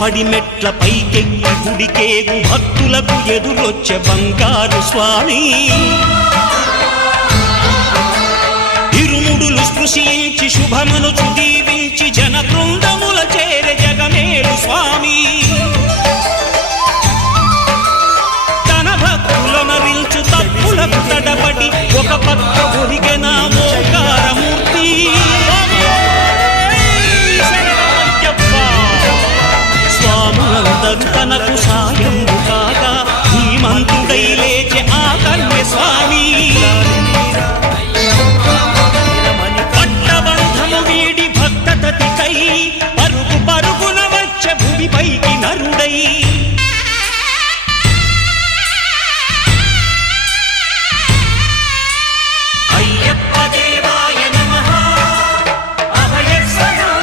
పడిమెట్ల పైకెక్కి గుడికేగు భక్తులకు ఎదురొచ్చే బంగారు స్వామి ఇరుముడులు స్పృశించి శుభమనుచు దీవించి జన బృందముల చేరే జగమేలు స్వామి తన భక్తులనరించు తప్పులకు తడబడి ఒక పక్క ఒరిగెన ఓంకారమూర్తి స్వాములందరూ తనకు